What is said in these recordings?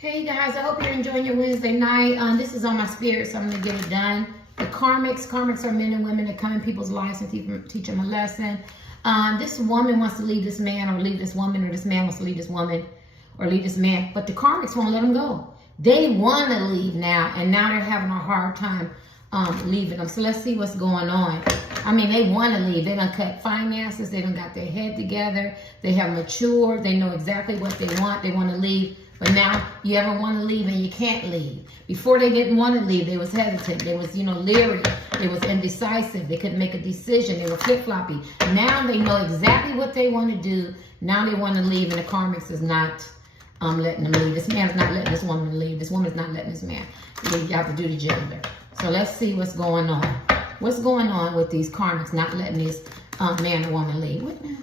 Hey guys, I hope you're enjoying your Wednesday night. This is on my spirit, so I'm going to get it done. The Karmics are men and women that come in people's lives and teach them a lesson. This woman wants to leave this man or leave this woman, or this man wants to leave this woman or leave this man, but the Karmics won't let them go. They want to leave now, and now they're having a hard time leaving them. So let's see what's going on. I mean, they want to leave. They done cut finances. They done got their head together. They have matured. They know exactly what they want. They want to leave. But now you ever want to leave and you can't leave. Before they didn't want to leave, they was hesitant. They was, leery. They was indecisive. They couldn't make a decision. They were flip-floppy. Now they know exactly what they want to do. Now they want to leave, and the Karmics is not letting them leave. This man's not letting this woman leave. This woman's not letting this man leave. You have to do the gender. So let's see what's going on. What's going on with these Karmics not letting this man or woman leave? What now?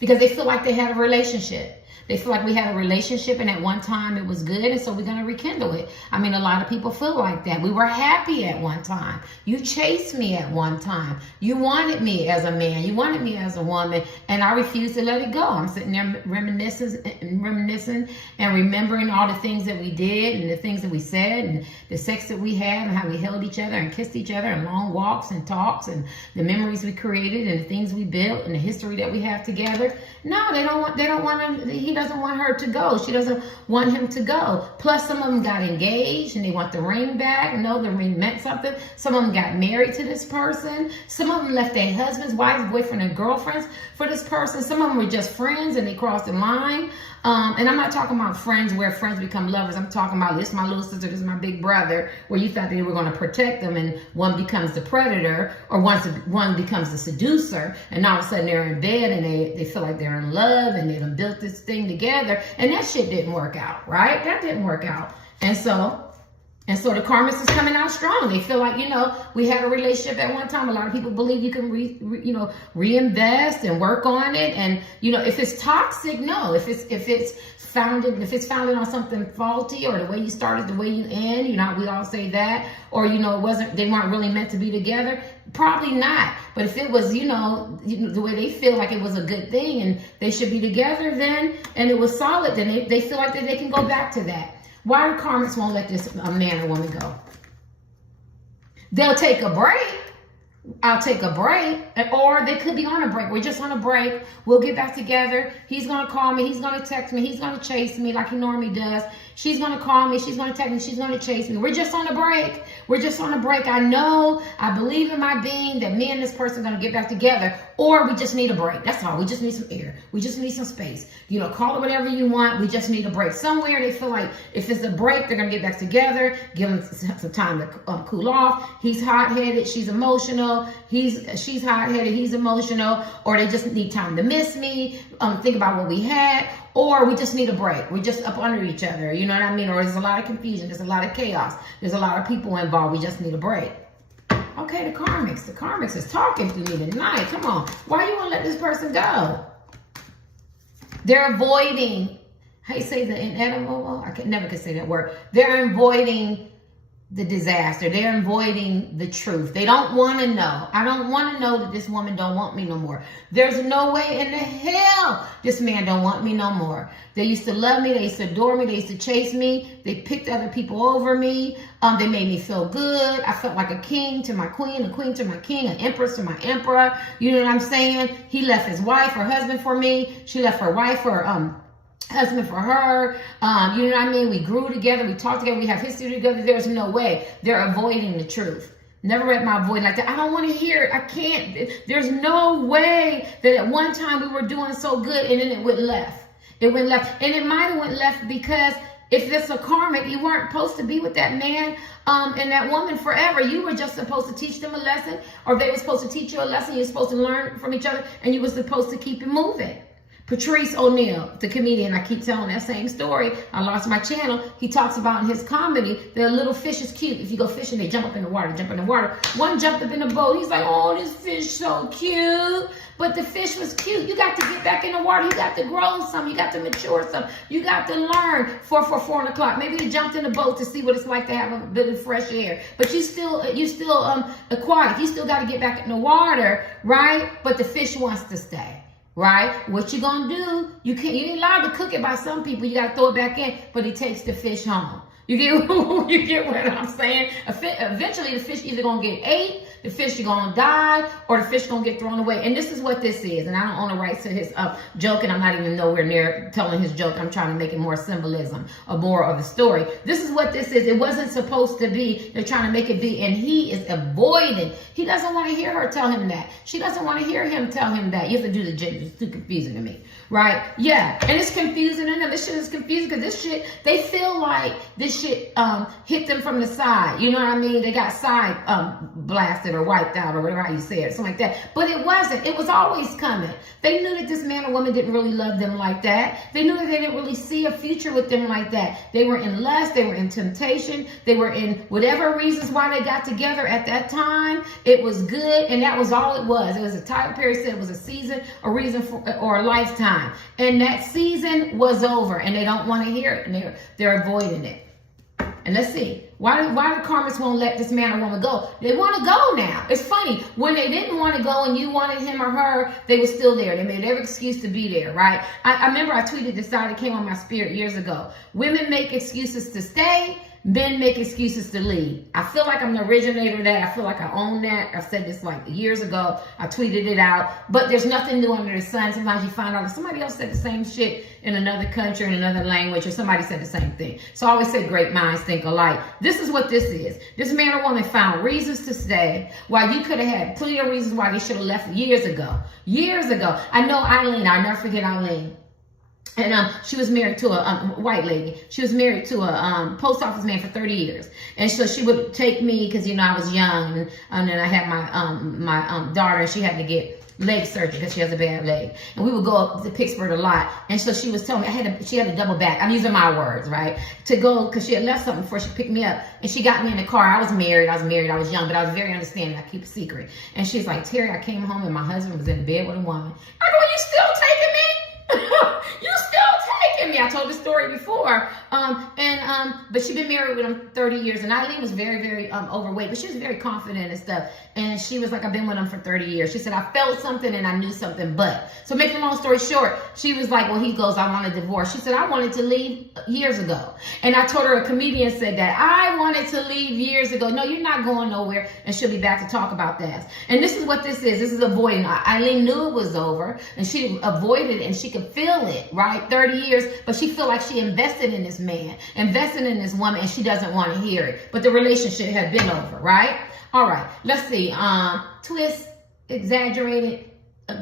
Because they feel like they had a relationship. They feel like we had a relationship and at one time it was good, and so we're going to rekindle it. I mean, a lot of people feel like that. We were happy at one time. You chased me at one time. You wanted me as a man. You wanted me as a woman, and I refused to let it go. I'm sitting there reminiscing and remembering all the things that we did and the things that we said and the sex that we had and how we held each other and kissed each other and long walks and talks and the memories we created and the things we built and the history that we have together. No, they don't want to. He doesn't want her to go. She doesn't want him to go. Plus, some of them got engaged and they want the ring back. No, the ring meant something. Some of them got married to this person. Some of them left their husbands, wives, boyfriend, and girlfriends for this person. Some of them were just friends and they crossed the line. And I'm not talking about friends where friends become lovers. I'm talking about this is my little sister, this is my big brother, where you thought they were going to protect them and one becomes the predator, or one becomes the seducer, and all of a sudden they're in bed and they feel like they're in love and they done built this thing together, and that shit didn't work out, right? That didn't work out. And so the Karmics is coming out strong. They feel like, we had a relationship at one time. A lot of people believe you can reinvest and work on it. And, if it's toxic, no. If it's founded on something faulty, or the way you started, the way you end, we all say that, or, they weren't really meant to be together, probably not. But if it was, the way they feel like it was a good thing and they should be together then, and it was solid, then they feel like that they can go back to that. Why the Karmics won't let this man or woman go? They'll take a break. I'll take a break. Or they could be on a break. We're just on a break. We'll get back together. He's going to call me. He's going to text me. He's going to chase me like he normally does. She's going to call me. She's going to text me. She's going to chase me. We're just on a break. We're just on a break. I know, I believe in my being that me and this person are going to get back together. Or we just need a break. That's all. We just need some air. We just need some space. Call it whatever you want. We just need a break. Somewhere they feel like if it's a break, they're going to get back together, give them some time to cool off. He's hot-headed. She's emotional. She's hot-headed. He's emotional. Or they just need time to miss me, think about what we had. Or we just need a break. We're just up under each other. You know what I mean? Or there's a lot of confusion. There's a lot of chaos. There's a lot of people involved. We just need a break. Okay, the Karmics is talking to me tonight. Come on. Why you want to let this person go? They're avoiding, how you say the inevitable? Never could say that word. They're avoiding the disaster. They're avoiding the truth. They don't want to know. I don't want to know that this woman don't want me no more. There's no way in the hell this man don't want me no more. They used to love me. They used to adore me. They used to chase me. They picked other people over me. They made me feel good. I felt like a king to my queen, a queen to my king, an empress to my emperor. You know what I'm saying? He left his wife, her husband for me. She left her wife for husband for her. You know what I mean? We grew together. We talked together. We have history together. There's no way. They're avoiding the truth. Never read my void like that. I don't want to hear it. I can't. There's no way that at one time we were doing so good and then it went left. It went left. And it might have went left because if it's a karmic, you weren't supposed to be with that man and that woman forever. You were just supposed to teach them a lesson, or they were supposed to teach you a lesson. You're supposed to learn from each other, and you were supposed to keep it moving. Patrice O'Neal, the comedian, I keep telling that same story. I lost my channel. He talks about in his comedy, the little fish is cute. If you go fishing, they jump up in the water, One jumped up in the boat. He's like, oh, this fish so cute. But the fish was cute. You got to get back in the water. You got to grow some. You got to mature some. You got to learn 4 o'clock. Maybe you jumped in the boat to see what it's like to have a bit of fresh air. But you still aquatic. You still got to get back in the water, right? But the fish wants to stay. right? What you gonna do? You ain't allowed to cook it by some people. You gotta throw it back in, but he takes the fish home. You get what I'm saying? Eventually, the fish either gonna get ate, the fish is gonna die, or the fish gonna get thrown away. And this is what this is. And I don't own the rights to his joke, and I'm not even nowhere near telling his joke. I'm trying to make it more symbolism or more of a story. This is what this is. It wasn't supposed to be. They're trying to make it be, and he is avoiding. He doesn't want to hear her tell him that. She doesn't want to hear him tell him that. You have to do the gender. It's too confusing to me, right? Yeah, and it's confusing to them. This shit is confusing because this shit, they feel like this shit hit them from the side. You know what I mean? They got side blasted or wiped out or whatever how you say it, something like that. But it wasn't. It was always coming. They knew that this man or woman didn't really love them like that. They knew that they didn't really see a future with them like that. They were in lust. They were in temptation. They were in whatever reasons why they got together at that time. It was good, and that was all it was. It was a time period. Said it was a season, a reason for, or a lifetime. And that season was over, and they don't want to hear it, and they're avoiding it. And let's see, why the Karmics won't let this man or woman go? They want to go now. It's funny, when they didn't want to go and you wanted him or her, they were still there. They made every excuse to be there, right? I remember I tweeted this out. It came on my spirit years ago. Women make excuses to stay. Men make excuses to leave. I feel like I'm the originator of that. I feel like I own that. I've said this like years ago. I tweeted it out. But there's nothing new under the sun. Sometimes you find out that somebody else said the same shit in another country, in another language, or somebody said the same thing. So I always say great minds think alike. This is what this is. This man or woman found reasons to stay while you could have had plenty of reasons why they should have left years ago. Years ago. I know Eileen. I'll never forget Eileen. And she was married to a white lady. She was married to a post office man for 30 years. And so she would take me because, you know, I was young. And then I had my daughter, and she had to get leg surgery because she has a bad leg. And we would go up to Pittsburgh a lot. And so she was telling me, she had to double back. I'm using my words, right? To go, because she had left something before she picked me up. And she got me in the car. I was married, I was young, but I was very understanding. I keep a secret. And she's like, Terry, I came home and my husband was in bed with a woman. I go, you still taking me? You still taking me. I told the story before. But she'd been married with him 30 years. And Eileen was very, very overweight, but she was very confident and stuff. And she was like, I've been with him for 30 years. She said, I felt something and I knew something, but. So making a long story short, she was like, well, he goes, I want a divorce. She said, I wanted to leave years ago. And I told her, a comedian said that, I wanted to leave years ago. No, you're not going nowhere. And she'll be back to talk about that. And this is what this is. This is avoiding. Eileen knew it was over, and she avoided it, and she could feel it, right? 30 years, but she felt like she invested in this man, invested in this woman, and she doesn't want to hear it. But the relationship had been over, right? All right, let's see. Twist, exaggerated,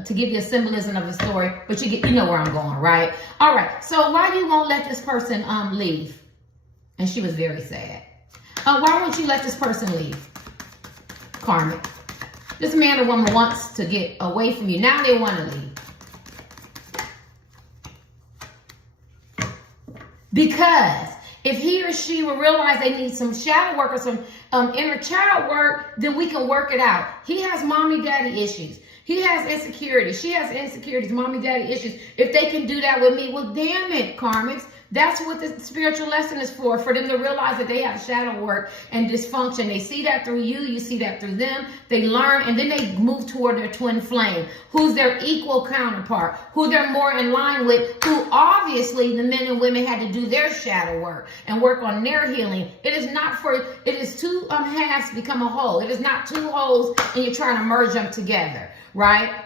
to give you a symbolism of the story, but you know where I'm going, right? All right, so why you won't let this person leave? And she was very sad. Why won't you let this person leave? Karmic. This man or woman wants to get away from you. Now they want to leave. Because if he or she will realize they need some shadow work or some inner child work, then we can work it out. He has mommy daddy issues. He has insecurities. She has insecurities, mommy daddy issues. If they can do that with me, well, damn it, Karmics. That's what the spiritual lesson is for them to realize that they have shadow work and dysfunction. They see that through you. You see that through them. They learn, and then they move toward their twin flame, who's their equal counterpart, who they're more in line with, who obviously the men and women had to do their shadow work and work on their healing. It is two halves become a whole. It is not two wholes and you're trying to merge them together, right?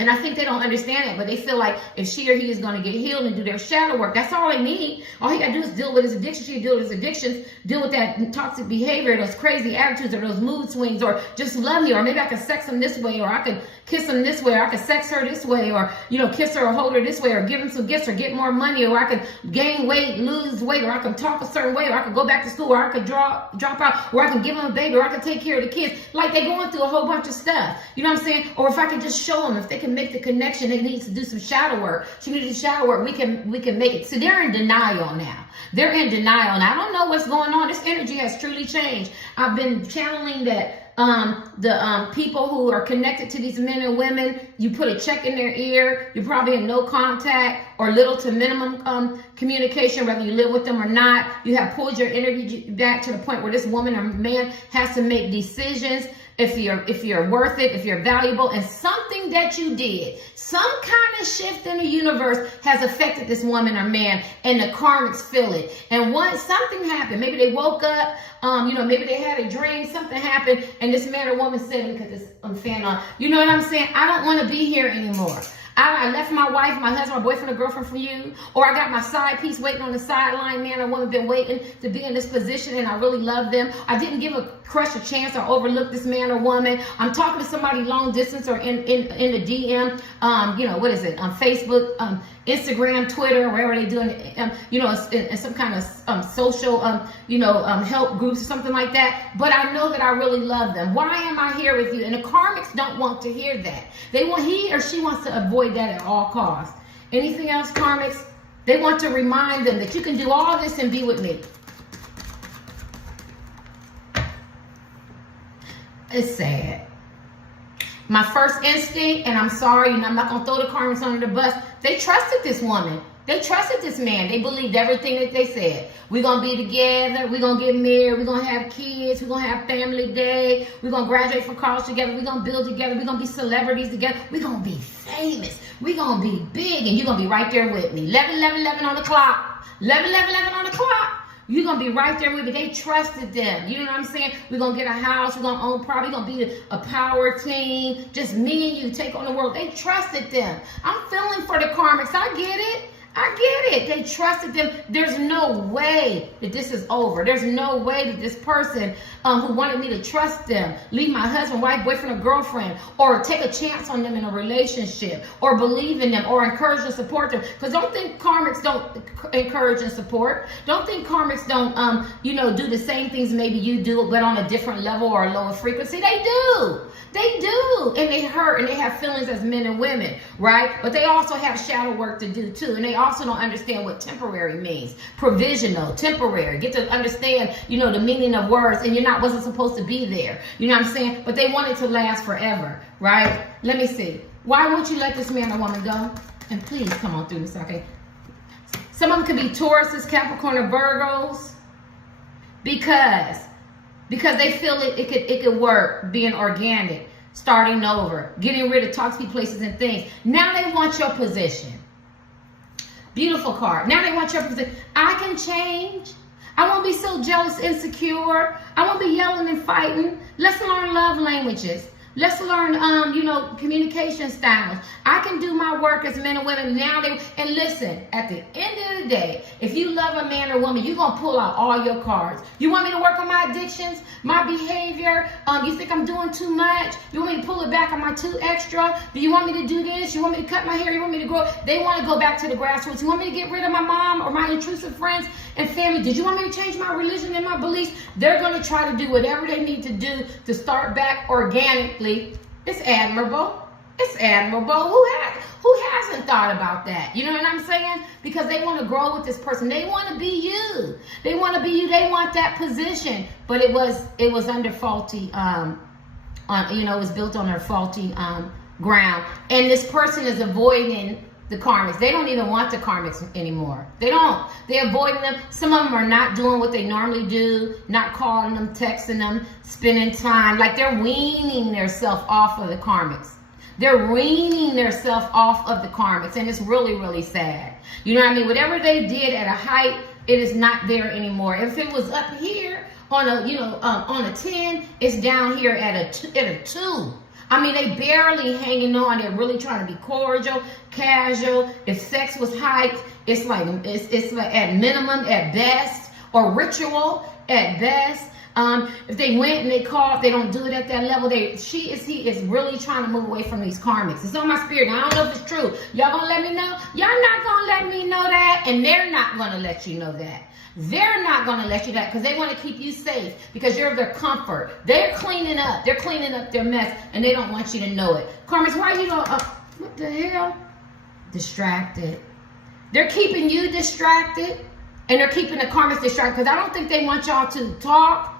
And I think they don't understand it, but they feel like if she or he is going to get healed and do their shadow work, that's all they need. All he got to do is deal with his addiction. She deal with his addictions, deal with that toxic behavior, those crazy attitudes, or those mood swings, or just love me, or maybe I can sex him this way, or I can kiss him this way, or I can sex her this way, or, you know, kiss her or hold her this way, or give him some gifts, or get more money, or I can gain weight, lose weight, or I can talk a certain way, or I can go back to school, or I can drop out, or I can give him a baby, or I can take care of the kids. Like, they're going through a whole bunch of stuff. You know what I'm saying? Or if I can just show them, if they can make the connection, they need to do some shadow work. She needs to do shadow work. We can make it. So they're in denial now. They're in denial. And I don't know what's going on. This energy has truly changed. I've been channeling that the people who are connected to these men and women, you put a check in their ear, you're probably in no contact or little to minimum communication, whether you live with them or not. You have pulled your energy back to the point where this woman or man has to make decisions. if you're worth it, if you're valuable, and something that you did, some kind of shift in the universe has affected this woman or man, and the karmics feel it. And once something happened, maybe they woke up, maybe they had a dream, something happened, and this man or woman said, because this fan on, you know what I'm saying? I don't want to be here anymore. I left my wife, my husband, my boyfriend, or girlfriend for you. Or I got my side piece waiting on the sideline. Man or woman been waiting to be in this position, and I really love them. I didn't give a crush a chance or overlook this man or woman. I'm talking to somebody long distance or in the DM, what is it, on Facebook, Instagram, Twitter, wherever they doing it, in some kind of social, help groups or something like that. But I know that I really love them. Why am I here with you? And the karmics don't want to hear that. He or she wants to avoid that at all costs. Anything else, karmics? They want to remind them that you can do all this and be with me. It's sad. My first instinct, and I'm sorry, I'm not going to throw the karmics under the bus, they trusted this woman. They trusted this man. They believed everything that they said. We're going to be together. We're going to get married. We're going to have kids. We're going to have family day. We're going to graduate from college together. We're going to build together. We're going to be celebrities together. We're going to be famous. We're going to be big, and you're going to be right there with me. 11, 11, 11 on the clock. 11, 11, 11 on the clock. You're going to be right there with me. They trusted them. You know what I'm saying? We're going to get a house. We're going to own property. We're going to be a power team. Just me and you take on the world. They trusted them. I'm feeling for the karmics. I get it. I get it. They trusted them. There's no way that this is over. There's no way that this person who wanted me to trust them, leave my husband, wife, boyfriend, or girlfriend, or take a chance on them in a relationship, or believe in them, or encourage and support them. Because don't think karmics don't encourage and support. Don't think karmics don't, do the same things maybe you do, but on a different level or a lower frequency. They do. They do. And they hurt, and they have feelings as men and women, right? But they also have shadow work to do too. And they also don't understand what temporary means. Provisional, temporary. Get to understand, the meaning of words, and wasn't supposed to be there. You know what I'm saying? But they want it to last forever, right? Let me see. Why won't you let this man or woman go? And please come on through this, okay? Some of them could be Tauruses, Capricorn, or Virgos. Because they feel it could work, being organic, starting over, getting rid of toxic places and things. Now they want your position. Beautiful card. Now they want your position. I can change. I won't be so jealous, insecure. I won't be yelling and fighting. Let's learn love languages. Let's learn, communication styles. I can do my work as men and women now. And listen, at the end of the day, if you love a man or woman, you're going to pull out all your cards. You want me to work on my addictions, my behavior? You think I'm doing too much? You want me to pull it back? Am I too extra? Do you want me to do this? You want me to cut my hair? You want me to grow? They want to go back to the grassroots. You want me to get rid of my mom or my intrusive friends and family? Did you want me to change my religion and my beliefs? They're going to try to do whatever they need to do to start back organically. It's admirable. It's admirable. Who hasn't thought about that? You know what I'm saying? Because they want to grow with this person. They want to be you. They want to be you. They want that position. But it was under faulty, it was built on their faulty ground. And this person is avoiding the karmics. They don't even want the karmics anymore. They don't. They're avoiding them. Some of them are not doing what they normally do, not calling them, texting them, spending time. Like they're weaning themselves off of the karmics. They're weaning themselves off of the karmics. And it's really, really sad. You know what I mean? Whatever they did at a height, it is not there anymore. If it was up here on a 10, it's down here at a 2. I mean, they barely hanging on. They're really trying to be cordial, casual. If sex was hyped, it's like at minimum at best, or ritual at best. If they went and they called, they don't do it at that level. He is really trying to move away from these karmics. It's on my spirit. Now, I don't know if it's true. Y'all gonna let me know? Y'all not gonna let me know that, and they're not gonna let you know that. They're not going to let you that because they want to keep you safe because you're their comfort. They're cleaning up. They're cleaning up their mess, and they don't want you to know it. Karmics, why you don't? What the hell? Distracted. They're keeping you distracted, and they're keeping the karmics distracted because I don't think they want y'all to talk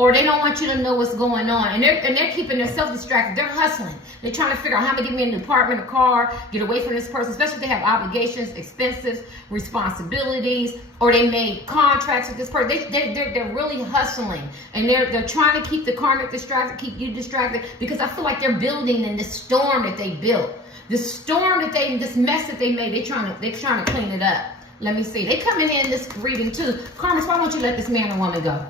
or they don't want you to know what's going on, and they're keeping themselves distracted. They're hustling. They're trying to figure out how to get me a new apartment, a car, get away from this person, especially if they have obligations, expenses, responsibilities, or they made contracts with this person. They're really hustling, and they're trying to keep the karmic distracted, keep you distracted, because I feel like they're building in this storm that they built, this storm that this mess that they made. They're trying to clean it up. Let me see. They coming in this reading too. Karmics, why won't you let this man and woman go?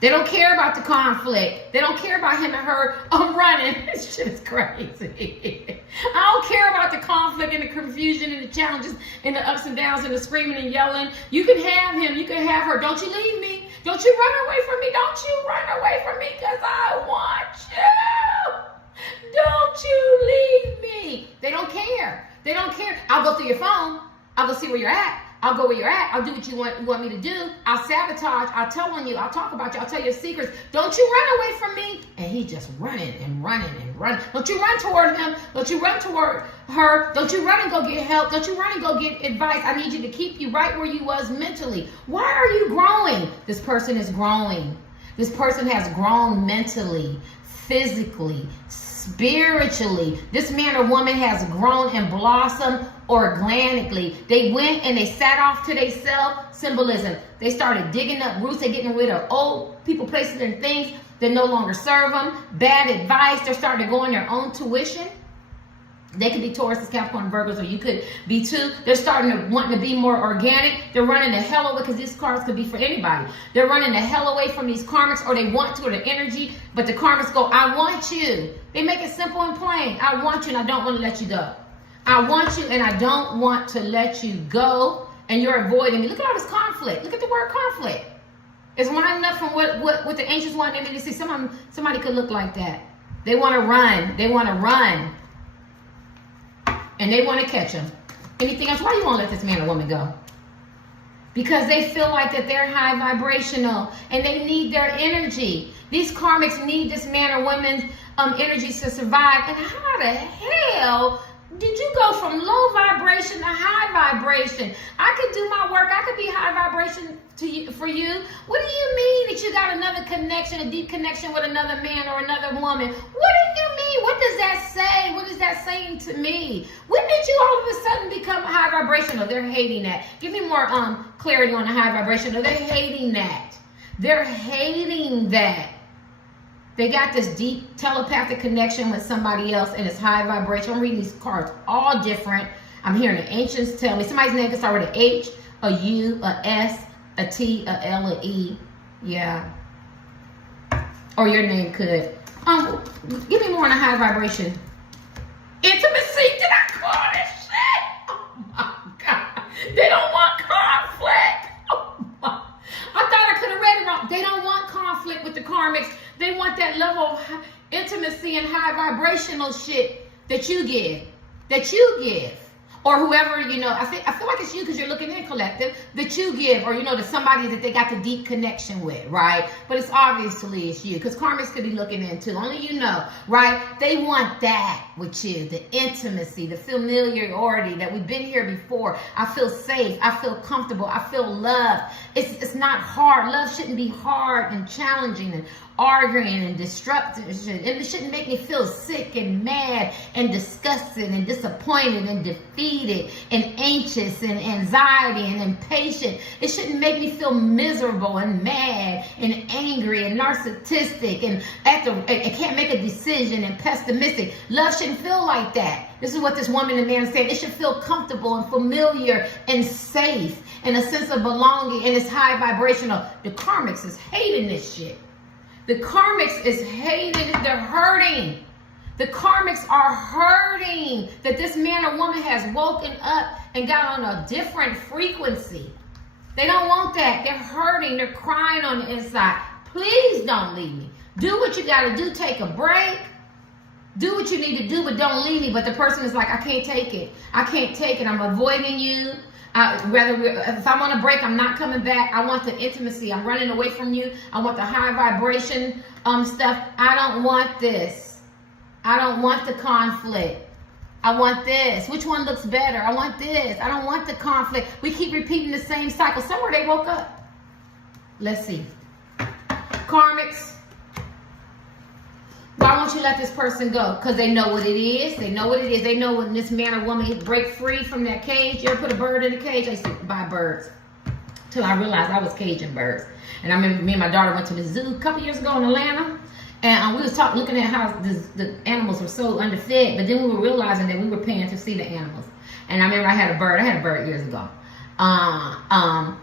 They don't care about the conflict. They don't care about him and her. I'm running. This shit is crazy. I don't care about the conflict and the confusion and the challenges and the ups and downs and the screaming and yelling. You can have him. You can have her. Don't you leave me. Don't you run away from me. Don't you run away from me, because I want you. Don't you leave me. They don't care. They don't care. I'll go through your phone. I'll go see where you're at. I'll go where you're at. I'll do what you want me to do. I'll sabotage. I'll tell on you. I'll talk about you. I'll tell your secrets. Don't you run away from me. And he just running and running and running. Don't you run toward him. Don't you run toward her. Don't you run and go get help. Don't you run and go get advice. I need you to keep you right where you was mentally. Why are you growing? This person is growing. This person has grown mentally, physically, spiritually. This man or woman has grown and blossomed organically. They went and they sat off to themselves. Symbolism. They started digging up roots. They're getting rid of old people, places, and things that no longer serve them. Bad advice. They're starting to go on their own tuition. They could be Tauruses, Capricorn, Virgos, or you could be too. They're starting to want to be more organic. They're running the hell away, because these cards could be for anybody. They're running the hell away from these karmics, or they want to, or the energy, but the karmics go, I want you. They make it simple and plain. I want you, and I don't want to let you go. I want you, and I don't want to let you go, and you're avoiding me. Look at all this conflict. Look at the word conflict. It's lining up from what the ancients wanted me to see. Somebody could look like that. They want to run. They want to run. And they want to catch him. Anything else? Why do you want to let this man or woman go? Because they feel like that they're high vibrational and they need their energy. These karmics need this man or woman's energies to survive. And how the hell did you go from low vibration to high vibration? I could do my work. I could be high vibration for you. What do you mean that you got another connection, a deep connection with another man or another woman? What do you mean? What does that say? What is that saying to me? When did you all of a sudden become high vibrational? They're hating that. Give me more clarity on the high vibrational. They're hating that. They're hating that. They got this deep telepathic connection with somebody else, and it's high vibration. I'm reading these cards all different. I'm hearing the ancients tell me. Somebody's name can start with an H, a U, a S, a T, a L, a E. Yeah. Or your name could. Give me more on a high vibration. Intimacy. Did I call this shit? Oh my God. They don't want conflict. Oh my. I thought I could have read it wrong. They don't want conflict with the karmics. They want that level of intimacy and high vibrational shit that you give. That you give. Or whoever, I feel like it's you because you're looking in collective, that you give, or, to somebody that they got the deep connection with, right? But it's obviously it's you, because karmics could be looking in too. Only you know, right? They want that with you, the intimacy, the familiarity that we've been here before. I feel safe. I feel comfortable. I feel loved. It's not hard. Love shouldn't be hard and challenging and arguing and disruptive, and it shouldn't make me feel sick and mad and disgusted and disappointed and defeated and anxious and anxiety and impatient. It shouldn't make me feel miserable and mad and angry and narcissistic and I can't make a decision and pessimistic. Love shouldn't feel like that. This is what this woman and man said. It should feel comfortable and familiar and safe and a sense of belonging, and it's high vibrational. The karmics is hating this shit. The karmics is hating it. They're hurting. The karmics are hurting that this man or woman has woken up and got on a different frequency. They don't want that. They're hurting. They're crying on the inside. Please don't leave me. Do what you got to do. Take a break. Do what you need to do, but don't leave me. But the person is like, I can't take it. I can't take it. I'm avoiding you. If I'm on a break, I'm not coming back. I want the intimacy. I'm running away from you. I want the high vibration stuff. I don't want this. I don't want the conflict. I want this. Which one looks better? I want this. I don't want the conflict. We keep repeating the same cycle. Somewhere they woke up. Let's see. Karmics, why won't you let this person go? Because they know what it is. They know what it is. They know when this man or woman break free from that cage. You ever put a bird in a cage? I used to buy birds till I realized I was caging birds. And I remember me and my daughter went to the zoo a couple years ago in Atlanta. And we was looking at how the animals were so underfed. But then we were realizing that we were paying to see the animals. And I remember I had a bird years ago. I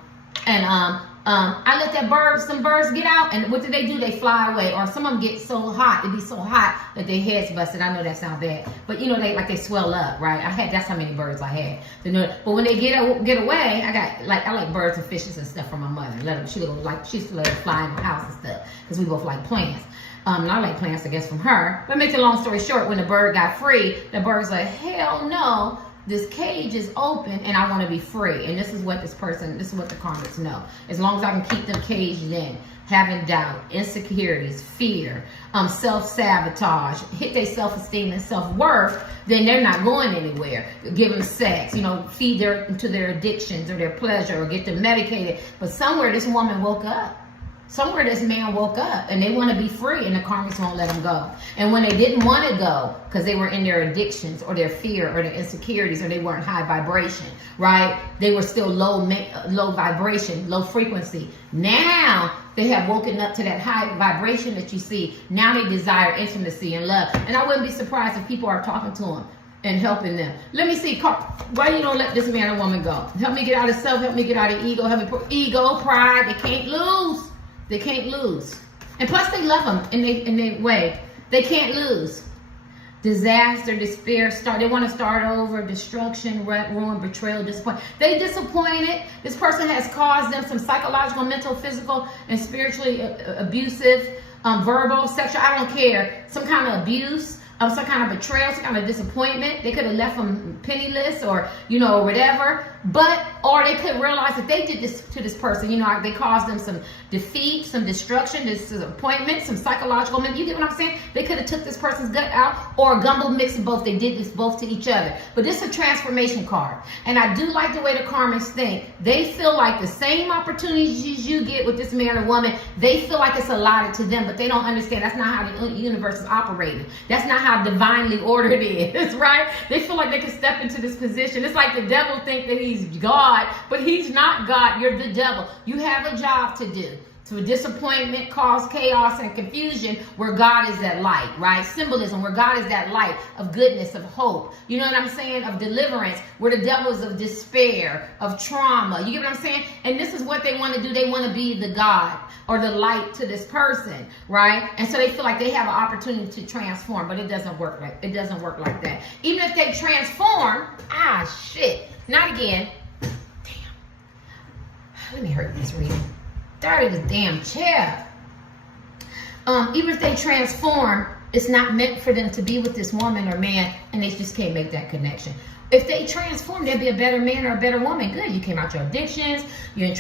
let some birds get out, and what do? They fly away, or some of them get so hot, it be so hot that their heads busted. I know that sounds bad, but you know, they swell up, right? That's how many birds I had. But when they get away, I like birds and fishes and stuff from my mother. She used to let them fly in the house and stuff, because we both like plants. And I like plants, I guess, from her. But make a long story short, when the bird got free, the bird's like, hell no. This cage is open and I want to be free. And this is what the Karmics know. As long as I can keep them caged in, having doubt, insecurities, fear, self-sabotage, hit their self-esteem and self-worth, then they're not going anywhere. Give them sex, feed into their addictions or their pleasure, or get them medicated. But somewhere this woman woke up. Somewhere this man woke up and they want to be free, and the Karmics won't let them go. And when they didn't want to go because they were in their addictions or their fear or their insecurities, or they weren't high vibration, right? They were still low vibration, low frequency. Now they have woken up to that high vibration that you see. Now they desire intimacy and love. And I wouldn't be surprised if people are talking to them and helping them. Let me see, why you don't let this man or woman go? Help me get out of self, help me get out of ego, pride. They can't lose. They can't lose. And plus they love them in their way. They can't lose. Disaster, despair, they want to start over, destruction, ruin, betrayal, disappointment. They disappointed. This person has caused them some psychological, mental, physical, and spiritually abusive, verbal, sexual, I don't care, some kind of abuse, some kind of betrayal, some kind of disappointment. They could have left them penniless or, or whatever. Or they could realize that they did this to this person. They caused them some defeat, some destruction, disappointment, some psychological. You get what I'm saying? They could have took this person's gut out, or a gumbo mix of both. They did this both to each other. But this is a transformation card. And I do like the way the Karmics think. They feel like the same opportunities you get with this man or woman, they feel like it's allotted to them, but they don't understand that's not how the universe is operating. That's not how divinely ordered it is, right? They feel like they can step into this position. It's like the devil think that he's God, but he's not God. You're the devil. You have a job to do. So disappointment, cause chaos and confusion, where God is that light, right? Symbolism, where God is that light of goodness, of hope. You know what I'm saying? Of deliverance, where the devil is of despair, of trauma. You get what I'm saying? And this is what they want to do. They want to be the God or the light to this person, right? And so they feel like they have an opportunity to transform, but it doesn't work like that. Even if they transform, not again. Let me hurry this reading. Dirty this damn chair. Even if they transform, it's not meant for them to be with this woman or man, and they just can't make that connection. If they transform, they'll be a better man or a better woman. Good. You came out your addictions. You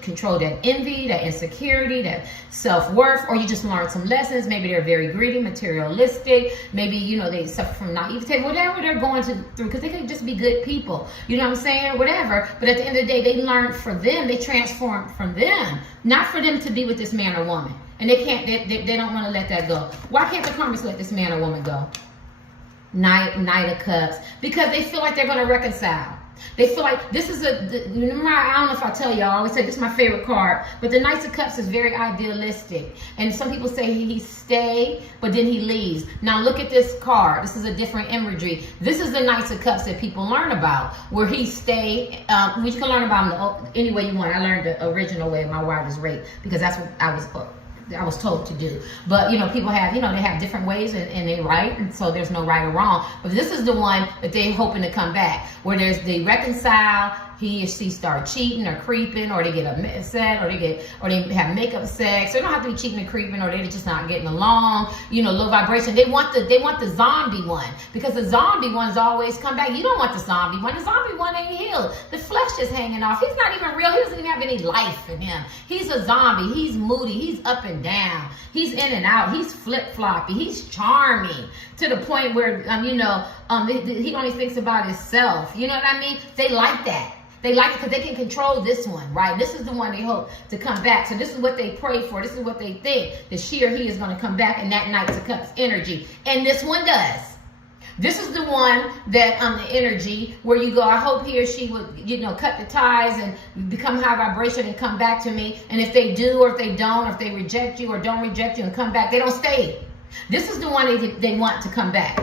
control that envy, that insecurity, that self-worth, or you just learned some lessons. Maybe they're very greedy, materialistic. Maybe, they suffer from naivete, whatever they're going through, because they could just be good people. You know what I'm saying? Whatever. But at the end of the day, they learned for them. They transformed from them, not for them to be with this man or woman. And they can't, they don't want to let that go. Why can't the Karmics let this man or woman go? Knight of Cups, because they feel like they're going to reconcile. They feel like this is remember, I don't know if I tell you, I always say this is my favorite card, but the Knight of Cups is very idealistic. And some people say he stay, but then he leaves. Now look at this card. This is a different imagery. This is the Knights of Cups that people learn about, where he stay, which you can learn about him any way you want. I learned the original way, my wildest rate, because that's what I was told to do. But people have, they have different ways, and they right, and so there's no right or wrong. But this is the one that they're hoping to come back, where they reconcile. He or she start cheating or creeping, or they get upset, or they have makeup sex. They don't have to be cheating and creeping, or they're just not getting along. Low vibration. They want the zombie one, because the zombie ones always come back. You don't want the zombie one. The zombie one ain't healed. The flesh is hanging off. He's not even real. He doesn't even have any life in him. He's a zombie. He's moody. He's up and down. He's in and out. He's flip-floppy. He's charming to the point where he only thinks about himself. You know what I mean? They like that. They like it because they can control this one, right? This is the one they hope to come back. So this is what they pray for. This is what they think, that she or he is going to come back in that Knight of Cups energy. And this one does. This is the one that the energy where you go, I hope he or she would, cut the ties and become high vibration and come back to me. And if they do, or if they don't, or if they reject you or don't reject you and come back, they don't stay. This is the one they want to come back.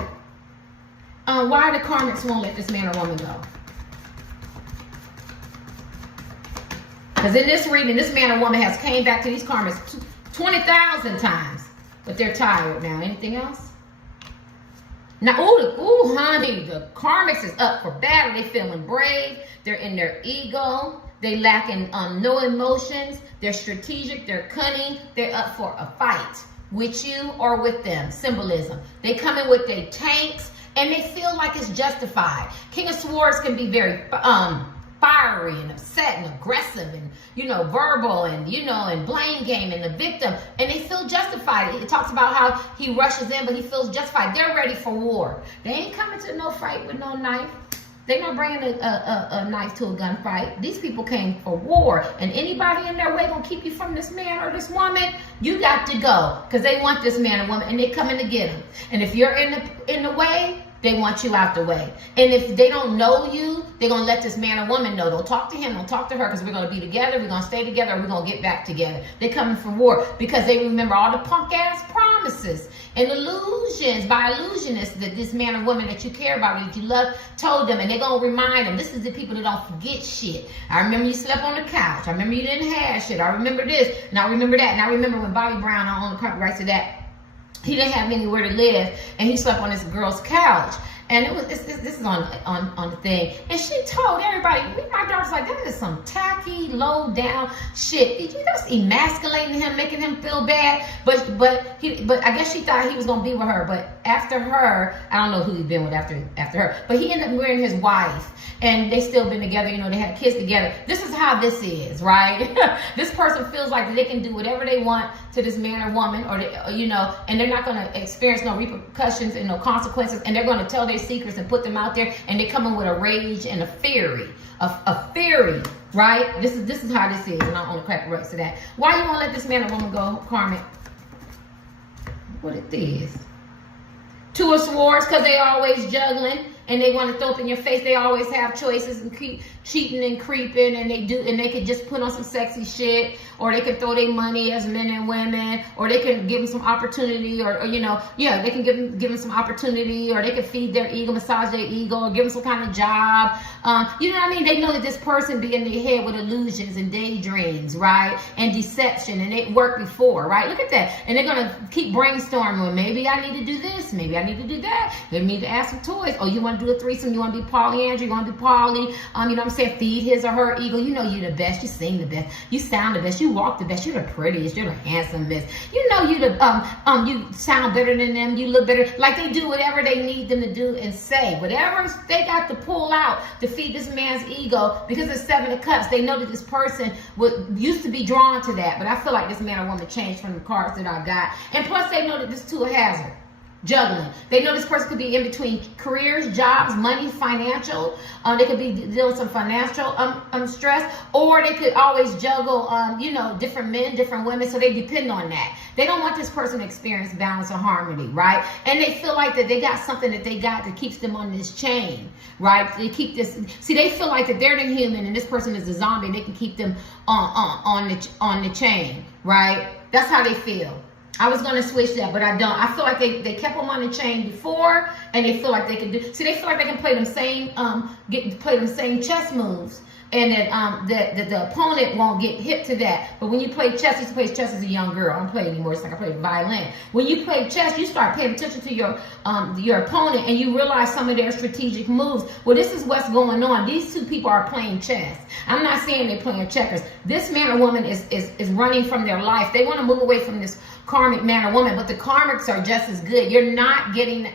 Why the Karmics won't let this man or woman go? Because in this reading, this man or woman has came back to these Karmics 20,000 times. But they're tired now. Anything else? Now, honey, the Karmics is up for battle. They feeling brave. They're in their ego. They lacking no emotions. They're strategic. They're cunning. They're up for a fight with you or with them. Symbolism. They come in with their tanks, and they feel like it's justified. King of Swords can be very fiery and upset and aggressive and, verbal and, and blame game and the victim. And they feel justified. It talks about how he rushes in, but he feels justified. They're ready for war. They ain't coming to no fight with no knife. They're not bringing a knife to a gunfight. These people came for war. And anybody in their way gonna keep you from this man or this woman, you got to go. Because they want this man or woman, and they're coming to get him. And if you're in the way, they want you out the way. And if they don't know you, they're going to let this man or woman know. Don't talk to him, don't talk to her, because we're going to be together, we're going to stay together, or we're going to get back together. They're coming for war because they remember all the punk-ass promises and illusions by illusionists that this man or woman that you care about, that you love, told them. And they're going to remind them. This is the people that don't forget shit. I remember you slept on the couch. I remember you didn't have shit. I remember this, and I remember that. And I rember when Bobby Brown, I own the copyrights to that, he didn't have anywhere to live, and he slept on this girl's couch. And this is on the thing. And she told everybody, my daughter's like, that is some tacky, low down shit. You just emasculating him, making him feel bad. But I guess she thought he was gonna be with her. But after her, I don't know who he's been with after her. But he ended up marrying his wife, and they still been together. They had kids together. This is how this is, right? This person feels like they can do whatever they want to this man or woman, or and they're not gonna experience no repercussions and no consequences, and they're gonna tell their secrets and put them out there, and they come in with a rage and a fury, right? This is how this is, and I don't want to crack the rest of that. Why you won't let this man or woman go, Karmic? What it is? Two of Swords, because they always juggling, and they want to throw up in your face. They always have choices and keep cheating and creeping, and they could just put on some sexy shit, or they could throw their money as men and women, or they can give them some opportunity, or they can give them some opportunity, or they can feed their ego, massage their ego, or give them some kind of job. You know what I mean? They know that this person be in their head with illusions and daydreams, right? And deception, and it worked before, right? Look at that. And they're gonna keep brainstorming. Well, maybe I need to do this. Maybe I need to do that. Maybe I need to ask for toys. Oh, you want to do a threesome? You want to be polyandry? You want to be poly? You know what I'm saying? Feed his or her ego. You know you're the best. You sing the best. You sound the best. You walk the best. You're the prettiest. You're the handsomest. You know you you sound better than them. You look better. Like they do whatever they need them to do and say. Whatever they got to pull out to feed this man's ego, because it's Seven of Cups. They know that this person used to be drawn to that. But I feel like this man or woman changed from the cards that I got. And plus they know that this Two of Hazard. Juggling. They know this person could be in between careers, jobs, money, financial. They could be dealing with some financial stress, or they could always juggle, different men, different women. So they depend on that. They don't want this person to experience balance or harmony, right? And they feel like that they got something that they got that keeps them on this chain, right? They keep this. See, they feel like that they're the human and this person is a zombie. And they can keep them on the chain, right? That's how they feel. I was going to switch that, but I don't. I feel like they kept them on the chain before, and they feel like they can do. See, they feel like they can play them same chess moves, and that the opponent won't get hit to that. But when you play chess, I used to play chess as a young girl. I don't play anymore. It's like I play violin. When you play chess, you start paying attention to your opponent, and you realize some of their strategic moves. Well, this is what's going on. These two people are playing chess. I'm not saying they're playing checkers. This man or woman is running from their life. They want to move away from this karmic man or woman, but the karmics are just as good. You're not getting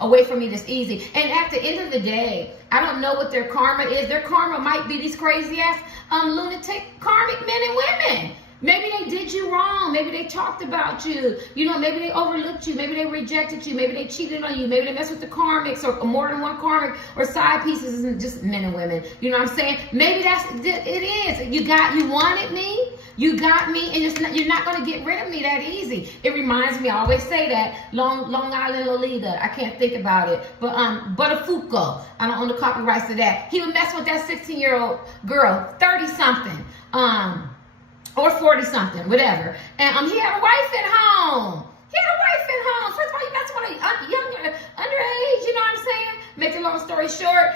away from me this easy. And at the end of the day, I don't know what their karma is. Their karma might be these crazy ass lunatic karmic men and women. Maybe they did did you wrong. Maybe they talked about you. You know, maybe they overlooked you. Maybe they rejected you. Maybe they cheated on you. Maybe they messed with the karmics or more than one karmic or side pieces, isn't just men and women. You know what I'm saying? Maybe it is. You wanted me. You got me, and you're not going to get rid of me that easy. It reminds me, I always say that, Long Island Lolita. I can't think about it. But Buttafuoco, I don't own the copyrights to that. He would mess with that 16-year-old girl, 30-something, or 40-something, whatever. And he had a wife at home. First of all, you mess with a younger, underage, you know what I'm saying? Make a long story short,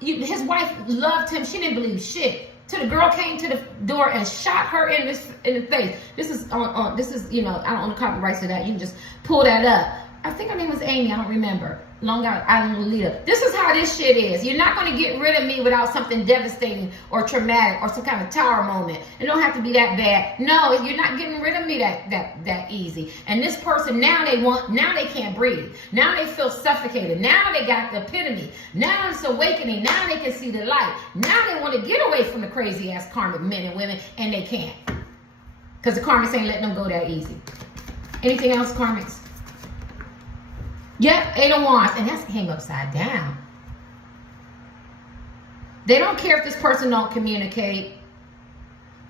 his wife loved him. She didn't believe shit. Till the girl came to the door and shot her in the face. This is you know, I don't own the copyrights to that. You can just pull that up. I think her name was Amy. I don't remember. Long Island Lolita. This is how this shit is. You're not going to get rid of me without something devastating or traumatic or some kind of tower moment. It don't have to be that bad. No, you're not getting rid of me that easy. And this person, now they can't breathe. Now they feel suffocated. Now they got the epitome. Now it's awakening. Now they can see the light. Now they want to get away from the crazy ass karmic men and women, and they can't. Because the karmics ain't letting them go that easy. Anything else, karmics? Yep, 8 of Wands, and that's hang upside down. They don't care if this person don't communicate.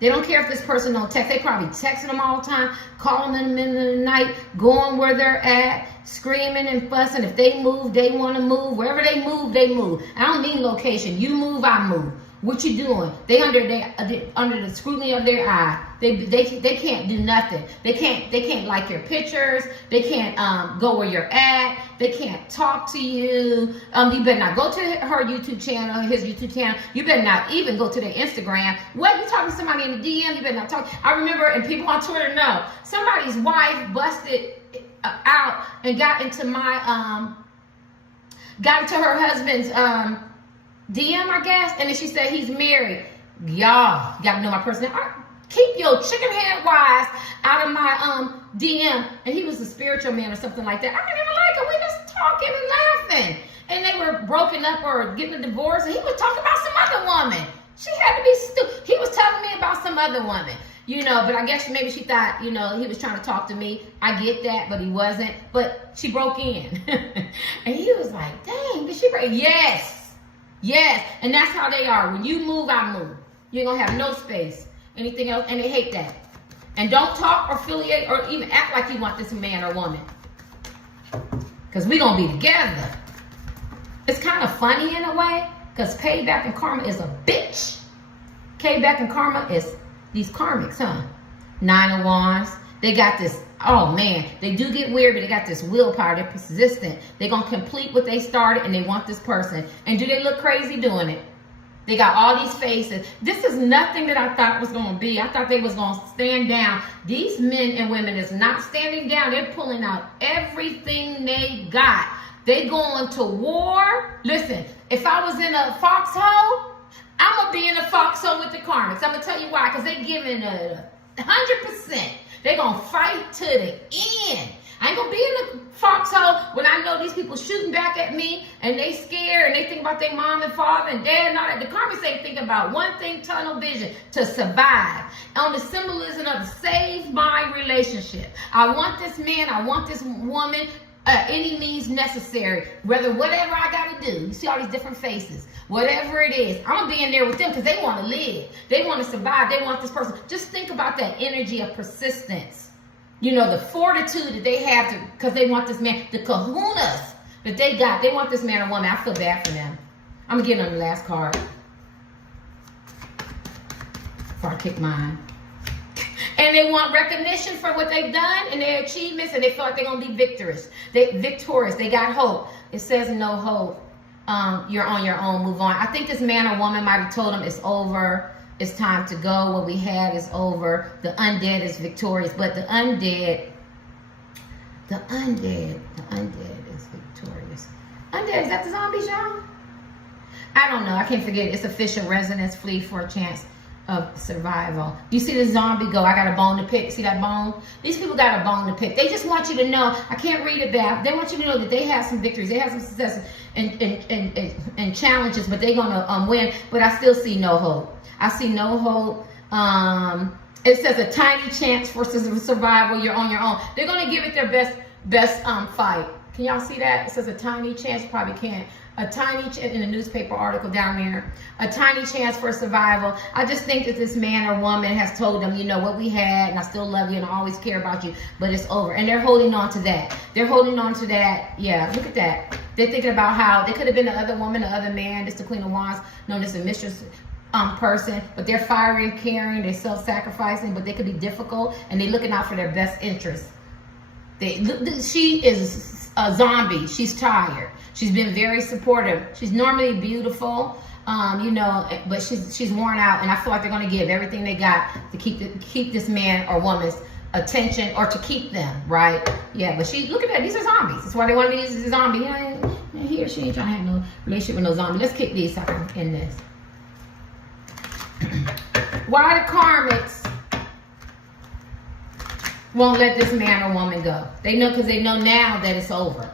They don't care if this person don't text. They probably texting them all the time, calling them in the night, going where they're at, screaming and fussing. If they move, they want to move. Wherever they move, they move. I don't mean location. You move, I move. What you doing? They under the scrutiny of their eye. They can't do nothing. They can't like your pictures. They can't go where you're at. They can't talk to you. You better not go to her YouTube channel, his YouTube channel. You better not even go to their Instagram. What, you talking to somebody in the DM? You better not talk. I remember, and people on Twitter know, somebody's wife busted out and got into her husband's DM, I guess, and then she said he's married. Y'all gotta know my personality. Keep your chicken head wise out of my DM. And he was a spiritual man or something like that. I didn't even like him. We just talking and laughing. And they were broken up or getting a divorce, and he was talking about some other woman. She had to be stupid. He was telling me about some other woman. You know, but I guess maybe she thought, you know, he was trying to talk to me. I get that, but he wasn't. But she broke in. And he was like, dang, did she break? Yes. Yes, and that's how they are. When you move, I move. You're going to have no space. Anything else, and they hate that. And don't talk or affiliate or even act like you want this man or woman. Because we're going to be together. It's kind of funny in a way, because payback and karma is a bitch. Payback and karma is these karmics, huh? 9 of Wands. They got this, oh man, they do get weird, but they got this willpower. They're persistent. They're going to complete what they started, and they want this person. And do they look crazy doing it? They got all these faces. This is nothing that I thought was going to be. I thought they was going to stand down. These men and women is not standing down. They're pulling out everything they got. They going to war. Listen, if I was in a foxhole, I'm going to be in a foxhole with the karmics. I'm going to tell you why. Because they're giving 100%. They're going to fight to the end. I ain't going to be in the foxhole when I know these people shooting back at me and they scared and they think about their mom and father and dad and all that. The karmics ain't thinking about one thing, tunnel vision, to survive. On the symbolism of save my relationship. I want this man, I want this woman, any means necessary. Whatever I got to do. You see all these different faces. Whatever it is, I'm going to be in there with them because they want to live. They want to survive. They want this person. Just think about that energy of persistence. You know, the fortitude that they have to, because they want this man, the kahunas that they got. They want this man or woman. I feel bad for them. I'm going to get on the last card before I kick mine. And they want recognition for what they've done and their achievements, and they feel like they're going to be victorious. They got hope. It says no hope. You're on your own. Move on. I think this man or woman might have told them it's over. It's time to go. What we had is over. The undead is victorious. But the undead is victorious. Undead, is that the zombies, y'all? I don't know. I can't forget. It's official. Residents flee for a chance of survival. You see the zombie go, I got a bone to pick. See that bone? These people got a bone to pick. They just want you to know, I can't read it back. They want you to know that they have some victories. They have some successes and challenges, but they're going to win. But I still see no hope. I see no hope. It says a tiny chance for survival. You're on your own. They're going to give it their best fight. Can y'all see that? It says a tiny chance. Probably can't. A tiny chance in a newspaper article down there. A tiny chance for survival. I just think that this man or woman has told them, you know, what we had, and I still love you, and I always care about you, but it's over. And they're holding on to that. They're holding on to that. Yeah, look at that. They're thinking about how they could have been the other woman, the other man. This is the Queen of Wands, known as a mistress person, but they're fiery and caring. They're self-sacrificing, but they could be difficult, and they're looking out for their best interests. She is a zombie. She's tired. She's been very supportive. She's normally beautiful, you know, but she's worn out, and I feel like they're going to give everything they got to keep this man or woman's attention, or to keep them, right? Yeah, but look at that. These are zombies. That's why they want to use a zombie. You know, he or she ain't trying to have no relationship with no zombie. Let's kick these so I can end this. Why the Karmics won't let this man or woman go? They know, because they know now that it's over.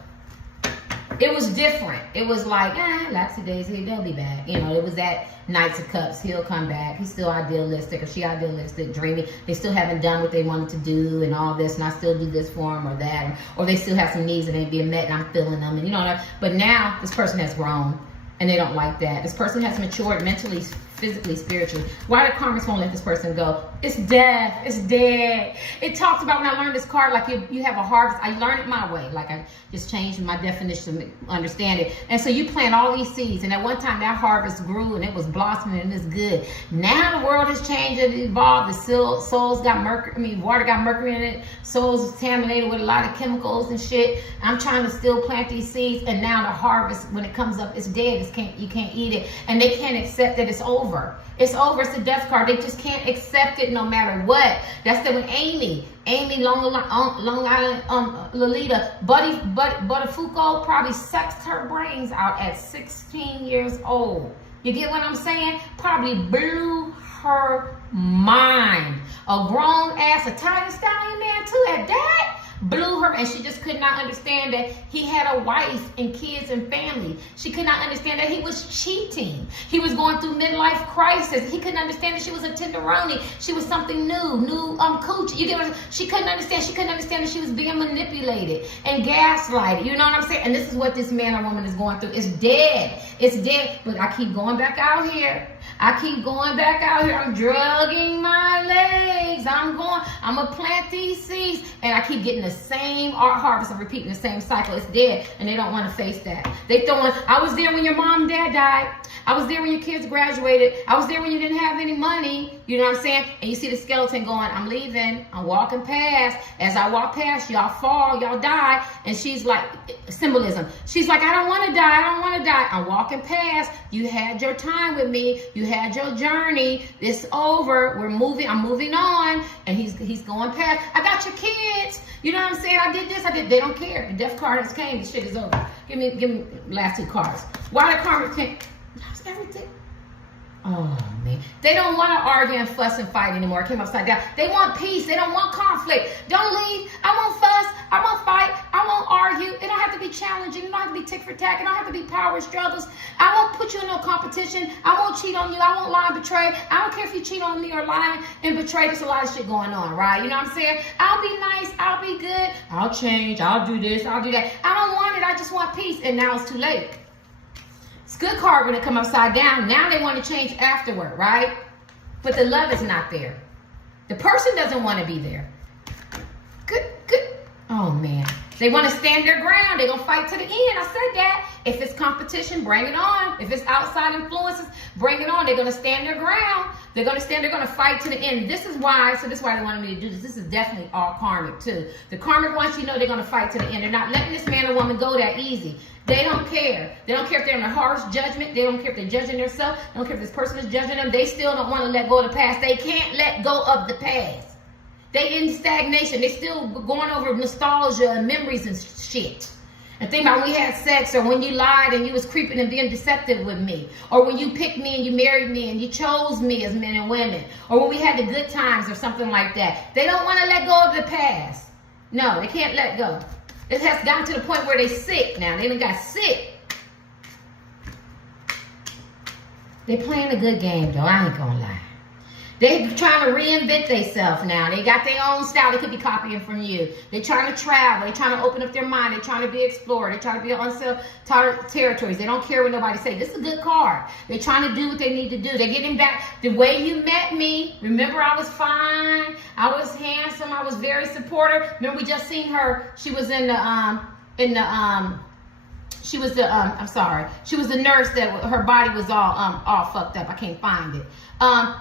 It was different. It was like, laxy daisy, they'll be back. You know, it was that Knights of Cups, he'll come back. He's still idealistic, or she idealistic, dreamy. They still haven't done what they wanted to do and all this, and I still do this for them or that. Or they still have some needs that ain't being met, and I'm filling them. And you know, but now this person has grown, and they don't like that. This person has matured mentally, physically, spiritually. Why the Karmics won't let this person go? It's death. It's dead. It talks about, when I learned this card, like you have a harvest. I learned it my way. Like I just changed my definition to understand it. And so you plant all these seeds, and at one time that harvest grew and it was blossoming and it's good. Now the world has changed and evolved. The souls got mercury. Water got mercury in it. Souls contaminated with a lot of chemicals and shit. I'm trying to still plant these seeds, and now the harvest, when it comes up, it's dead. You can't eat it, and they can't accept that it's over. It's over. It's a death card. They just can't accept it no matter what. That's the with Amy, Long Island, Lolita, Buddy Foucault probably sexed her brains out at 16 years old. You get what I'm saying? Probably blew her mind. A grown ass Italian stallion man too at that. Blew her, and she just could not understand that he had a wife and kids and family. She could not understand that he was cheating. He was going through midlife crisis. He couldn't understand that she was a tenderoni. She was something new coochie. You get what she couldn't understand. She couldn't understand that she was being manipulated and gaslighted. You know what I'm saying? And this is what this man or woman is going through. It's dead. It's dead. But I keep going back out here. I'm drugging my legs. I'm gonna plant these seeds, and I keep getting the same harvest and repeating the same cycle. It's dead, and they don't want to face that. They throwing, I was there when your mom and dad died. I was there when your kids graduated. I was there when you didn't have any money. You know what I'm saying? And you see the skeleton going, I'm leaving. I'm walking past. As I walk past, y'all fall, y'all die. And she's like, symbolism. She's like, I don't want to die. I'm walking past. You had your time with me. You had your journey. It's over. I'm moving on. And he's going past. I got your kids. You know what I'm saying? I did this. They don't care. The death card has came. The shit is over. Give me last two cards. Why the karma can't? That's everything. Oh man, they don't want to argue and fuss and fight anymore. It came upside down. They want peace. They don't want conflict. Don't leave. I won't fuss. I won't fight. I won't argue. It don't have to be challenging. It don't have to be tick for tack. It don't have to be power struggles. I won't put you in no competition. I won't cheat on you. I won't lie and betray. I don't care if you cheat on me or lie and betray. There's a lot of shit going on, right? You know what I'm saying? I'll be nice. I'll be good. I'll change. I'll do this. I'll do that. I don't want it. I just want peace. And now it's too late. It's a good card when it come upside down. Now they want to change afterward, right? But the love is not there. The person doesn't want to be there. Good. Oh, man. They want to stand their ground. They're going to fight to the end. I said that. If it's competition, bring it on. If it's outside influences, bring it on. They're going to stand their ground. They're going to fight to the end. This is why they wanted me to do this. This is definitely all karmic, too. The karmic wants you to know they're going to fight to the end. They're not letting this man or woman go that easy. They don't care. They don't care if they're in a harsh judgment. They don't care if they're judging themselves. They don't care if this person is judging them. They still don't want to let go of the past. They can't let go of the past. They in stagnation. They still going over nostalgia and memories and shit. And think about when we had sex, or when you lied and you was creeping and being deceptive with me, or when you picked me and you married me and you chose me as men and women, or when we had the good times or something like that. They don't want to let go of the past. No, they can't let go. It has gotten to the point where they sick now. They even got sick. They playing a good game though, I ain't gonna lie. They're trying to reinvent themselves now. They got their own style. They could be copying from you. They're trying to travel. They're trying to open up their mind. They're trying to be explorer. They're trying to be on unsettled territories. They don't care what nobody says. This is a good card. They're trying to do what they need to do. They're getting back the way you met me. Remember, I was fine. I was handsome. I was very supportive. Remember, we just seen her. She was she was the nurse that her body was all fucked up. I can't find it.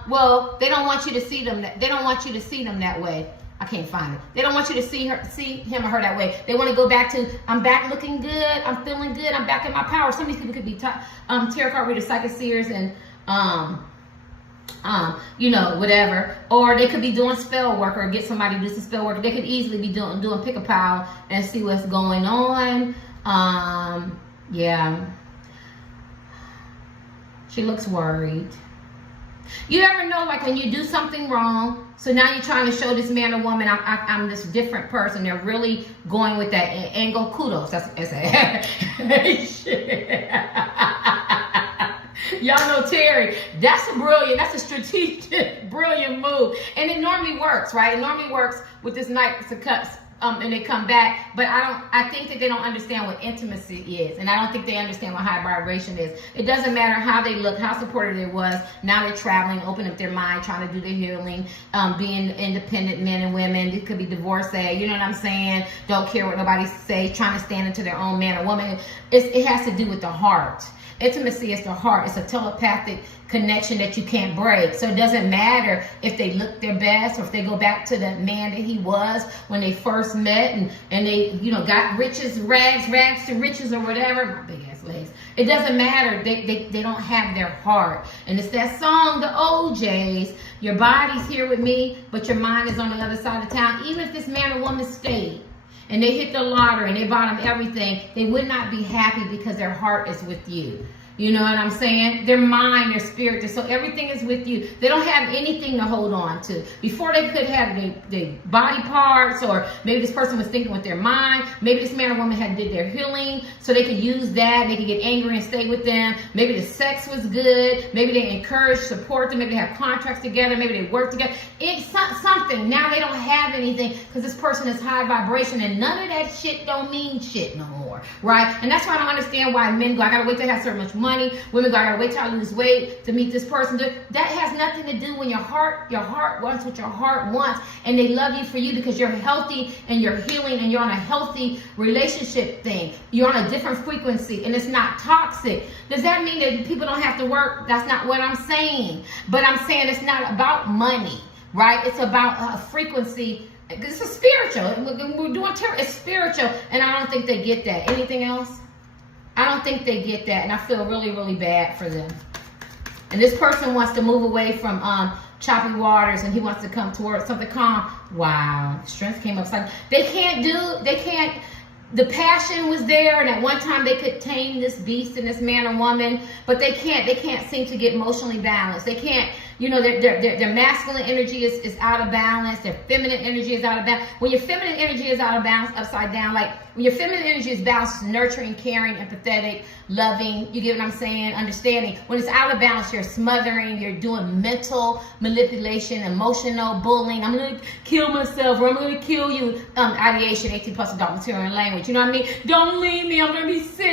Well, they don't want you to see them. They don't want you to see them that way. I can't find it. They don't want you to see him or her that way. They want to go back to, I'm back looking good. I'm feeling good. I'm back in my power. Some of these people could be tarot card readers, psychic seers, and whatever. Or they could be doing spell work or get somebody to do some spell work. They could easily be doing pick a pile and see what's going on. Yeah. She looks worried. You ever know, like, when you do something wrong, so now you're trying to show this man or woman, I'm this different person. They're really going with that angle. Kudos. That's shit. Y'all know Terry. That's a strategic, brilliant move. And it normally works, right? It normally works with this Knight of Cups. And they come back, but I think that they don't understand what intimacy is, and I don't think they understand what high vibration is. It doesn't matter how they look, how supportive they was. Now they're traveling, opening up their mind, trying to do their healing, being independent men and women. It could be divorcee, you know what I'm saying? Don't care what nobody says, trying to stand into their own man or woman. It has to do with the heart. Intimacy is the heart. It's a telepathic connection that you can't break. So it doesn't matter if they look their best or if they go back to the man that he was when they first met and they, got rags to riches or whatever. My big ass legs. It doesn't matter. They don't have their heart. And it's that song, the OJs, your body's here with me, but your mind is on the other side of town. Even if this man or woman stayed and they hit the lottery and they bought them everything, they would not be happy because their heart is with you. You know what I'm saying? Their mind, their spirit, so everything is with you. They don't have anything to hold on to. Before they could have their body parts, or maybe this person was thinking with their mind. Maybe this man or woman had did their healing, so they could use that. They could get angry and stay with them. Maybe the sex was good. Maybe they encourage, support them. Maybe they have contracts together. Maybe they work together. It's something. Now they don't have anything because this person is high vibration, and none of that shit don't mean shit no more, right? And that's why I don't understand why men go, I gotta wait till I have so much money. Women go, I gotta wait till I lose weight to meet this person. That has nothing to do when your heart wants what your heart wants, and they love you for you because you're healthy and you're healing and you're on a healthy relationship thing. You're on a different frequency and it's not toxic. Does that mean that people don't have to work? That's not what I'm saying. But I'm saying it's not about money, right? It's about a frequency. This is spiritual. We're doing it's spiritual, and I don't think they get that. Anything else? I don't think they get that, and I feel really, really bad for them. And this person wants to move away from choppy waters, and he wants to come towards something calm. Wow, strength came up. They can't. The passion was there, and at one time they could tame this beast in this man or woman, but they can't seem to get emotionally balanced. They can't, their masculine energy is out of balance. Their feminine energy is out of balance. When your feminine energy is out of balance, upside down, like when your feminine energy is balanced, nurturing, caring, empathetic, loving, you get what I'm saying, understanding. When it's out of balance, you're smothering, you're doing mental manipulation, emotional bullying. I'm going to kill myself, or I'm going to kill you. Ideation, 18 plus adult material and language. You know what I mean? Don't leave me, I'm going to be sick,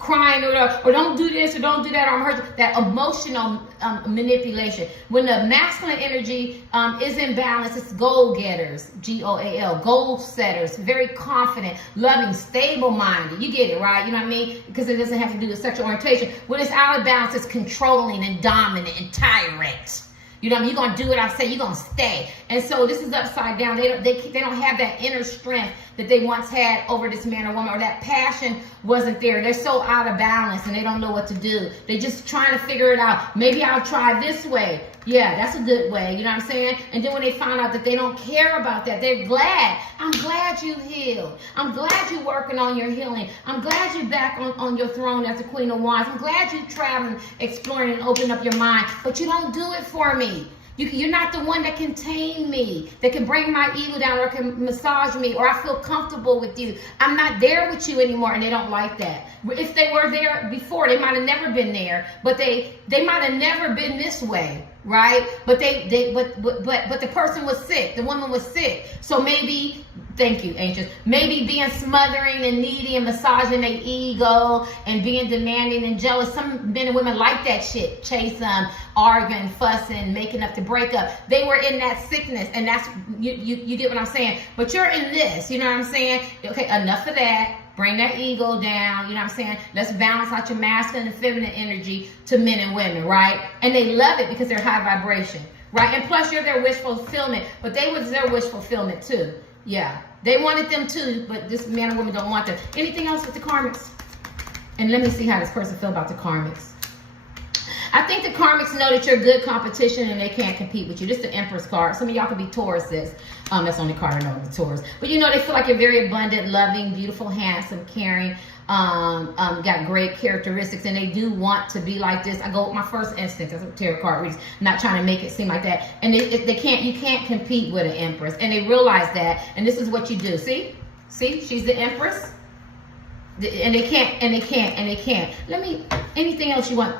crying or don't do this or don't do that, or I'm hurt. That emotional manipulation. When the masculine energy is in balance, it's goal-getters, G-O-A-L, goal setters, very confident, loving, stable-minded. You get it, right? You know what I mean? Because it doesn't have to do with sexual orientation. When it's out of balance, it's controlling and dominant and tyrant. You know what I mean? You're going to do what I say. You're going to stay. And so this is upside down. They don't have that inner strength that they once had over this man or woman, or that passion wasn't there. They're so out of balance and they don't know what to do. They're just trying to figure it out. Maybe I'll try this way. Yeah, that's a good way. You know what I'm saying? And then when they find out that they don't care about that, they're glad. I'm glad you healed. I'm glad you're working on your healing. I'm glad you're back on your throne as the Queen of Wands. I'm glad you're traveling, exploring, and opening up your mind. But you don't do it for me. You're not the one that can tame me, that can bring my ego down or can massage me, or I feel comfortable with you. I'm not there with you anymore, and they don't like that. If they were there before, they might have never been there, but they might have never been this way, right? But but the person was sick, the woman was sick. So maybe, thank you, Ancients, maybe being smothering and needy and massaging their ego and being demanding and jealous. Some men and women like that shit, chase them, arguing, fussing, making up to break up. They were in that sickness, and that's, you get what I'm saying? But you're in this, you know what I'm saying? Okay, enough of that. Bring that ego down, you know what I'm saying? Let's balance out your masculine and feminine energy to men and women, right? And they love it because they're high vibration, right? And plus, you're their wish fulfillment, but they was their wish fulfillment too. Yeah, they wanted them too, but this man and woman don't want them. Anything else with the karmics? And let me see how this person feel about the karmics. I think the karmics know that you're good competition and they can't compete with you. This is the Empress card. Some of y'all could be Tauruses. That's the only card I know of the Taurus. But you know, they feel like you're very abundant, loving, beautiful, handsome, caring, got great characteristics, and they do want to be like this. I go with my first instinct. That's what tarot card reads. I'm not trying to make it seem like that. And you can't compete with an Empress. And they realize that, and this is what you do. See, she's the Empress. And they can't. Anything else you want,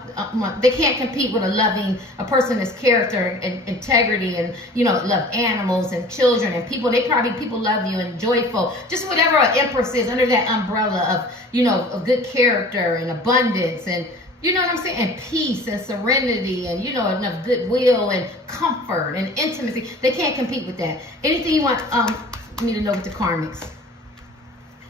they can't compete with a person that's character and integrity and, you know, love animals and children and people. People love you and joyful. Just whatever an Empress is under that umbrella of, you know, of good character and abundance and, you know what I'm saying? And peace and serenity and, you know, enough goodwill and comfort and intimacy. They can't compete with that. Anything you want me to know with the karmics.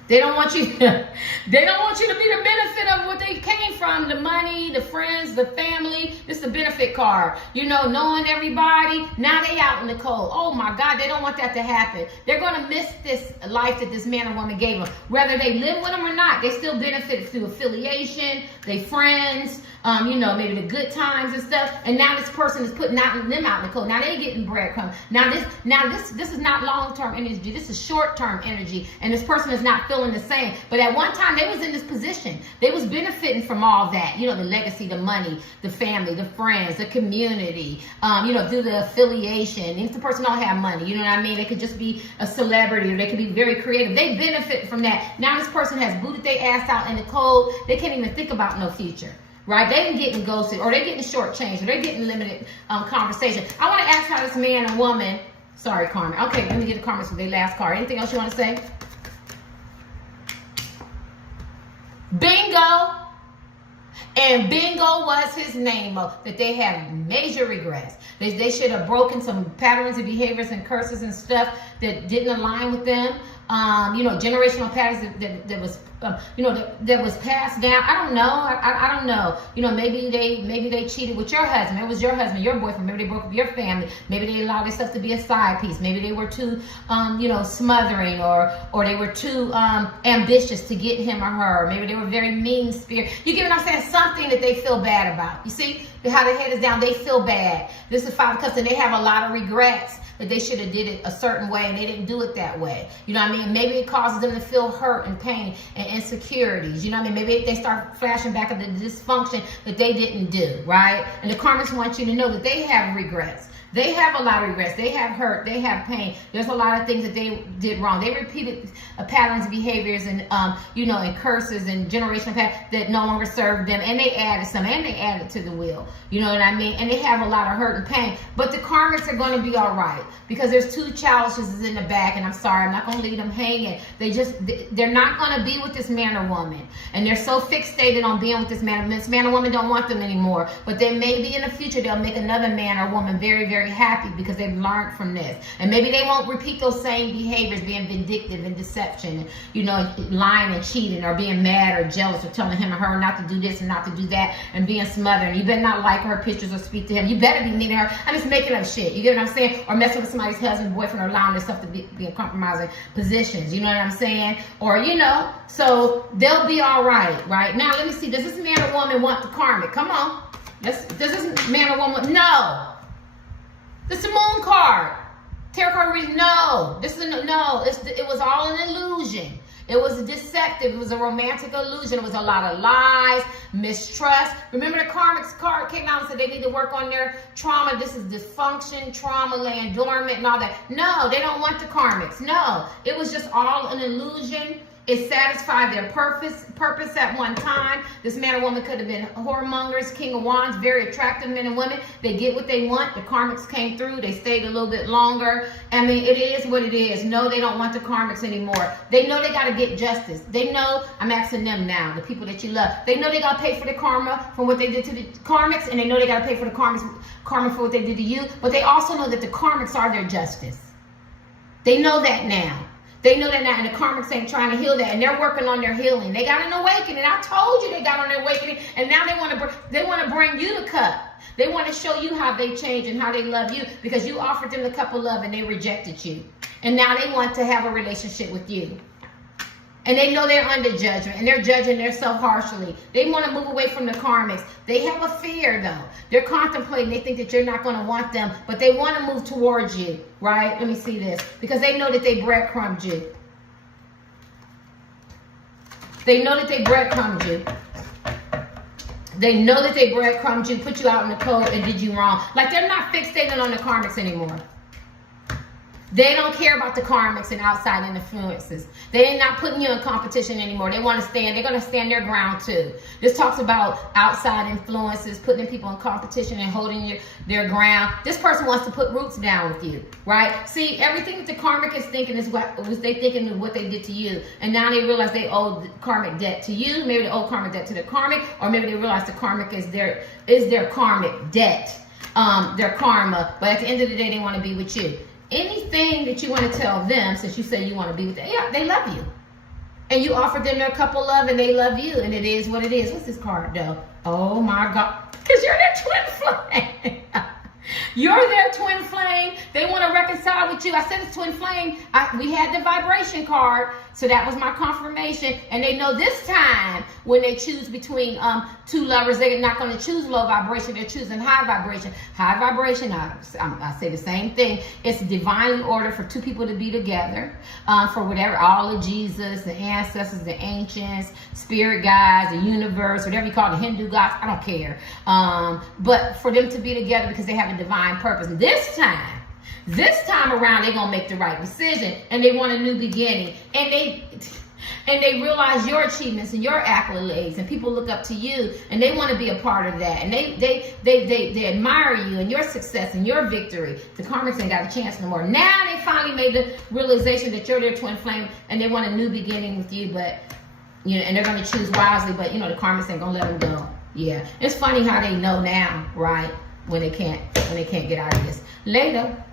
They don't want you. They don't want you to be the benefit of what they came from: the money, the friends, the family. This is a benefit card. You know, knowing everybody. Now they out in the cold. Oh my God, they don't want that to happen. They're gonna miss this life that this man or woman gave them, whether they live with them or not. They still benefit through affiliation, they friends. You know, maybe the good times and stuff. And now this person is putting them out in the cold. Now they getting breadcrumbs. Now this is not long-term energy. This is short-term energy, and this person is not feeling the same. But at one time they was in this position. They was benefiting from all that. You know, the legacy, the money, the family, the friends, the community. You know, through the affiliation. If the person don't have money, you know what I mean? They could just be a celebrity, or they could be very creative. They benefit from that. Now this person has booted their ass out in the cold. They can't even think about no future. Right? They getting ghosted, or they're getting shortchanged, or they're getting limited conversation. I want to ask how this man and woman, sorry, Carmen. Okay, let me get the comments for their last card. Anything else you want to say? Bingo. And bingo was his name, that they have major regrets. They should have broken some patterns and behaviors and curses and stuff that didn't align with them. You know, generational patterns that was, you know, that was passed down. I don't know. I don't know. You know, maybe they cheated with your husband. It was your husband, your boyfriend. Maybe they broke up your family. Maybe they allowed themselves to be a side piece. Maybe they were too, you know, smothering, or they were too ambitious to get him or her. Maybe they were very mean spirit. You get what I'm saying? Something that they feel bad about. You see how their head is down. They feel bad. This is Five of Cups, and they have a lot of regrets that they should have did it a certain way and they didn't do it that way. You know what I mean? Maybe it causes them to feel hurt and pain and insecurities. You know what I mean? Maybe they start flashing back at the dysfunction that they didn't do, right? And the karmics want you to know that they have regrets. They have a lot of regrets. They have hurt. They have pain. There's a lot of things that they did wrong. They repeated patterns, behaviors, and you know, and curses and generational patterns that no longer served them. And they added some, and they added to the wheel. You know what I mean? And they have a lot of hurt and pain. But the karmics are going to be all right, because there's two challenges in the back. And I'm sorry, I'm not going to leave them hanging. They're not going to be with this man or woman, and they're so fixated on being with this man. This man or woman don't want them anymore. But then maybe in the future they'll make another man or woman very, very happy because they've learned from this. And maybe they won't repeat those same behaviors, being vindictive and deception, you know, lying and cheating, or being mad or jealous, or telling him or her not to do this and not to do that, and being smothered. You better not like her pictures or speak to him. You better be mean to her. I'm just making up shit. You get what I'm saying? Or messing with somebody's husband, boyfriend, or allowing themselves to be in compromising positions. You know what I'm saying? Or, you know, so they'll be all right, right? Now, let me see. Does this man or woman want the karmic? Come on. Does this man or woman? No. This is a moon card. Tarot card reading. No. This is no. It was all an illusion. It was deceptive. It was a romantic illusion. It was a lot of lies, mistrust. Remember the Karmics card came out and said they need to work on their trauma. This is dysfunction, trauma, laying dormant and all that. No, they don't want the Karmics. No, it was just all an illusion. It satisfied their purpose at one time. This man or woman could have been whoremongers, king of wands, very attractive men and women. They get what they want. The Karmics came through. They stayed a little bit longer. I mean, it is what it is. No, they don't want the Karmics anymore. They know they got to get justice. They know, I'm asking them now, the people that you love. They know they got to pay for the karma for what they did to the Karmics, and they know they got to pay for the karma for what they did to you. But they also know that the Karmics are their justice. They know that now. They know that now, and the Karmics ain't trying to heal that, and they're working on their healing. They got an awakening. I told you they got on their awakening, and now they want to bring you the cup. They want to show you how they changed and how they love you, because you offered them the cup of love and they rejected you, and now they want to have a relationship with you. And they know they're under judgment, and they're judging themselves harshly. They want to move away from the Karmics. They have a fear, though. They're contemplating. They think that you're not going to want them, but they want to move towards you, right? Let me see this. Because they know that they breadcrumbed you. They know that they breadcrumbed you. They know that they breadcrumbed you, put you out in the cold, and did you wrong. Like, they're not fixated on the Karmics anymore. They don't care about the Karmics and outside influences. They're not putting you in competition anymore. They want to stand. They're going to stand their ground too. This talks about outside influences, putting people in competition and holding their ground. This person wants to put roots down with you, right? See, everything that the Karmic is thinking is what was they thinking of what they did to you, and now they realize they owe the karmic debt to you. Maybe they owe karmic debt to the Karmic, or maybe they realize the Karmic is their karmic debt, their karma. But at the end of the day, they want to be with you. Anything that you want to tell them, since you say you want to be with them, yeah, they love you. And you offered them their cup of love, and they love you, and it is what it is. What's this card, though? Oh, my God. Because you're their twin flame. You're their twin flame. They want to reconcile with you. I said it's twin flame. We had the vibration card, so that was my confirmation. And they know this time when they choose between two lovers, they're not going to choose low vibration. They're choosing high vibration. High vibration, I say the same thing. It's divinely ordered for two people to be together for whatever, all of Jesus, the ancestors, the ancients, spirit guides, the universe, whatever you call it, the Hindu gods, I don't care. But for them to be together because they have a divine purpose. This time around, they're going to make the right decision, and they want a new beginning. And they realize your achievements and your accolades, and people look up to you, and they want to be a part of that. And they admire you and your success and your victory. The Karmics ain't got a chance no more. Now they finally made the realization that you're their twin flame, and they want a new beginning with you. But and they're going to choose wisely. But the Karmics ain't gonna let them go. Yeah, it's funny how they know now, right? When they can't get out of this. Later.